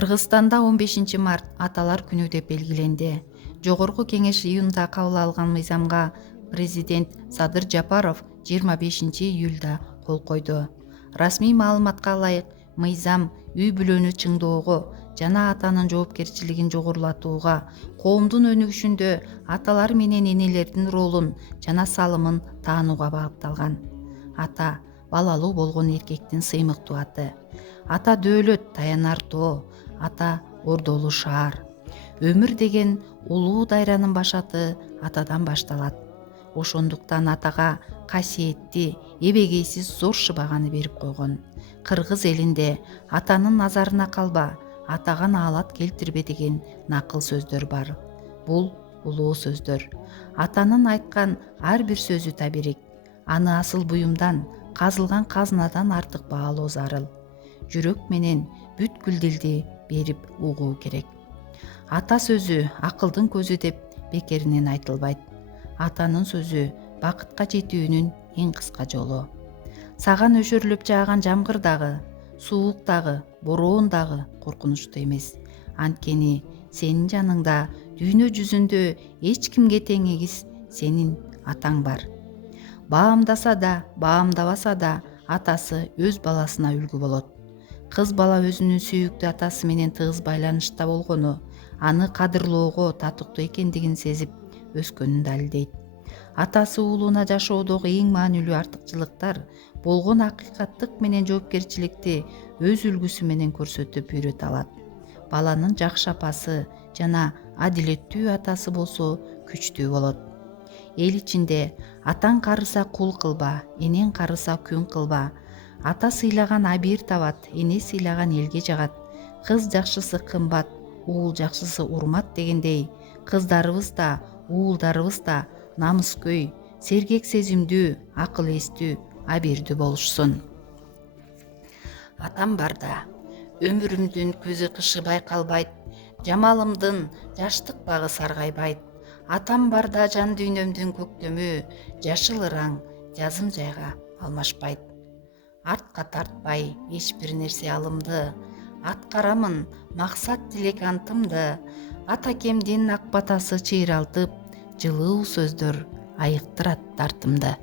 Кыргызстанда 15 март Аталар күнү деп белгиленди. Жогорку кеңеш июнда кабыл алган мыйзамга президент Садыр Жапаров 25 июлда кол койду. Расмий маалыматка ылайык, мыйзам үй-бүлөнү чыңдоого жана атанын жоопкерчилигин жогорулатууга, коомдун өнүгүшүндө аталар менен энелердин ролун жана салымын таанууга багытталган. Ата балалуу болгон эркектин сыймыктуу аты. Ата дөөлөт таянар тоо, ата ордолуу шаар. Өмүр деген улуу дайранын башаты атадан башталат. Ошондуктан атага касиетти, эбегейсиз зор шыбаганы берип койгон. Кыргыз элинде атанын назарына калба, атага наалат келтирбе деген накыл сөздөр бар. Бул улуу сөздөр. Атанын айткан ар бир сөзү табирик. Аны асыл буюмдан, казылган казынадан артык баалоо зарыл. Жүрөк менен бүткүл дилди берип угуу керек. Ата сөзү акылдын көзү деп бекеринен айтылбайт. Атанын сөзү бакытка жетүүнүн эң кыска жолу. Саган өшөрлөп жааган жамгыр дагы, суук дагы, бороон дагы коркунучтуу эмес. Анткени сенин жаныңда дүйнө жүзүндө эч кимге тең эгиз сенин атаң бар. Баамдаса да, баамдабаса да атасы өз баласына үлгү болот. Кыз бала өзүнүн сүйүктүү атасы менен тыгыз байланышта болгону, аны кадырлоого татыктуу экендигин сезип өскөнүн далилдейт. Атасы уулуна жашоодогу эң маанилүү артыкчылыктар болгон акыйкаттык менен жоопкерчиликти өз үлгүсү менен көрсөтүп үйрөтө алат. Баланын жакшы апасы жана адилеттүү атасы болсо күчтүү болот. Эл ичинде атаң карыса кул кылба, энең карыса күн кылба. Ата сыйлаган абийир табат, эне сыйлаган элге жагат. Кыз жакшысы кымбат, уул жакшысы урмат дегендей, кыздарыбыз да, уулдарыбыз да намыскөй, сергек сезимдүү, акыл эстүү, абийирдүү болушсун. Атам барда өмүрүмдүн көзү кышы байкалбайт, жамалымдын жаштык багы саргайбайт. Атам барда жан дүйнөмдүн көктөмү, жашыл ыраң жазым жайга алмашпайт. Артка тартпай эч бир нерсе алымды, аткарамын максат тилек антымды. Атакемдин ак батасы чыйралтып, жылуу сөздөр айыктырат тартымды.